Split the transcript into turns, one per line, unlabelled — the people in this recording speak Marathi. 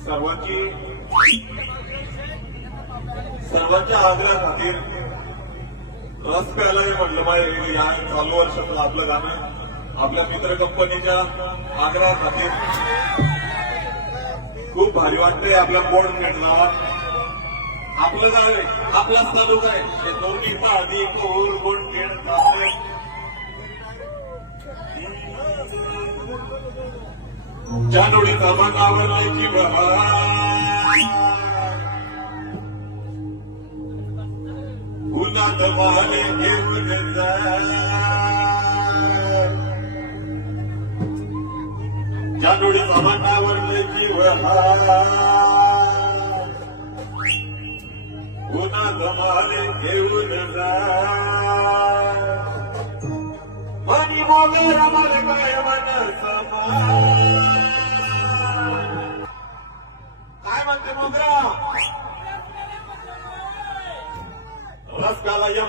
सर्वांची सर्वांच्या आग्रह खातीर रस प्यायलाही म्हटलं माझे या चालू वर्षातलं आपलं गाणं आपल्या मित्र कंपनीच्या आग्रहा खातीर खूप भारी वाटतंय आपला कोण मिळणार आपलं गाव आहे आपला तालुका आहे दोन्ही आधी कोण ज्या डोळीचा मनावर जीव उन्हात वाहने घेऊन जा ज्या डोळीचा मनावर जीव उन्हात वाहने घेऊन जा आणि मोगरा मला काय म्हणते मोगरा ये